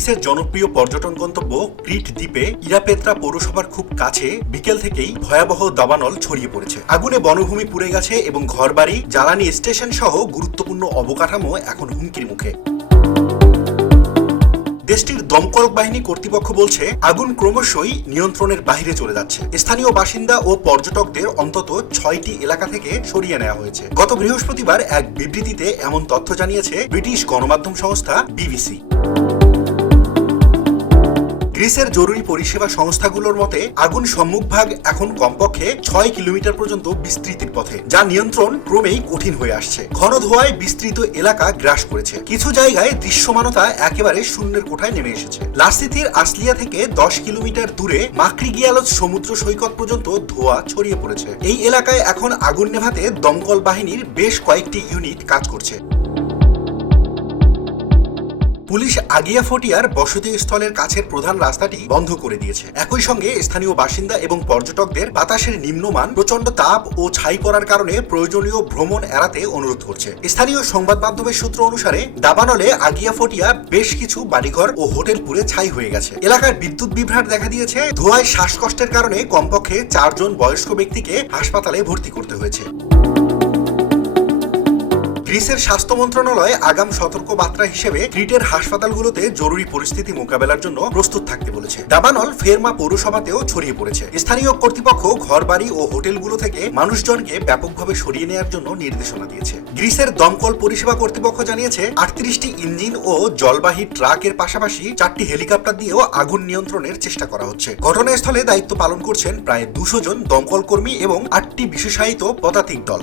গ্রিসের জনপ্রিয় পর্যটন গন্তব্য ক্রিট দ্বীপে ইরাপেত্রা পৌরসভার খুব কাছে বিকেল থেকেই ভয়াবহ দাবানল ছড়িয়ে পড়েছে। আগুনে বনভূমি পুড়ে গেছে এবং ঘরবাড়ি, জ্বালানি স্টেশন সহ গুরুত্বপূর্ণ অবকাঠামো এখন হুমকির মুখে। দেশটির দমকল বাহিনী কর্তৃপক্ষ বলছে, আগুন ক্রমশই নিয়ন্ত্রণের বাহিরে চলে যাচ্ছে। স্থানীয় বাসিন্দা ও পর্যটকদের অন্তত ছয়টি এলাকা থেকে সরিয়ে নেওয়া হয়েছে। গত বৃহস্পতিবার এক বিবৃতিতে এমন তথ্য জানিয়েছে ব্রিটিশ গণমাধ্যম সংস্থা বিবিসি। গ্রিসের জরুরি পরিষেবা সংস্থাগুলোর মতে, আগুন সম্মুখভাগ এখন কমপক্ষে ছয় কিলোমিটার পর্যন্ত বিস্তৃতির পথে, যা নিয়ন্ত্রণ ক্রমেই কঠিন হয়ে আসছে। ঘন ধোঁয়ায় বিস্তৃত এলাকা গ্রাস করেছে। কিছু জায়গায় দৃশ্যমানতা একেবারে শূন্যের কোঠায় নেমে এসেছে। লাসিথির আসলিয়া থেকে দশ কিলোমিটার দূরে মাক্রিগিয়ালজ সমুদ্র সৈকত পর্যন্ত ধোঁয়া ছড়িয়ে পড়েছে। এই এলাকায় এখন আগুন নেভাতে দমকল বাহিনীর বেশ কয়েকটি ইউনিট কাজ করছে। পুলিশ আগিয়া ফটিয়ার বসতি স্থলের কাছের প্রধান রাস্তাটি বন্ধ করে দিয়েছে। একই সঙ্গে স্থানীয় বাসিন্দা এবং পর্যটকদের বাতাসের নিম্নমান প্রচণ্ড তাপ ও ছাই পড়ার কারণে প্রয়োজনীয় ভ্রমণ এড়াতে অনুরোধ করছে। স্থানীয় সংবাদ মাধ্যমের সূত্র অনুসারে, দাবানলে আগিয়া ফটিয়া বেশ কিছু বাড়িঘর ও হোটেল পুড়ে ছাই হয়ে গেছে। এলাকার বিদ্যুৎ বিভ্রাট দেখা দিয়েছে। ধোঁয়ায় শ্বাসকষ্টের কারণে কমপক্ষে চারজন বয়স্ক ব্যক্তিকে হাসপাতালে ভর্তি করতে হয়েছে। গ্রিসের স্বাস্থ্য মন্ত্রণালয় আগাম সতর্কবার্তা হিসেবে ক্রিটের হাসপাতালগুলোতে জরুরি পরিস্থিতি মোকাবেলার জন্য প্রস্তুত থাকতে বলেছে। দাবানল ফেরমা পৌরসভাতেও ছড়িয়ে পড়েছে। স্থানীয় কর্তৃপক্ষ ঘরবাড়ি ও হোটেলগুলো থেকে মানুষজনকে ব্যাপকভাবে সরিয়ে নেওয়ার জন্য নির্দেশনা দিয়েছে। গ্রিসের দমকল পরিষেবা কর্তৃপক্ষ জানিয়েছে, আটত্রিশটি ইঞ্জিন ও জলবাহী ট্রাকের পাশাপাশি চারটি হেলিকপ্টার দিয়েও আগুন নিয়ন্ত্রণের চেষ্টা করা হচ্ছে। ঘটনাস্থলে দায়িত্ব পালন করছেন প্রায় দুশো জন দমকল কর্মী এবং আটটি বিশেষায়িত পদাতিক দল।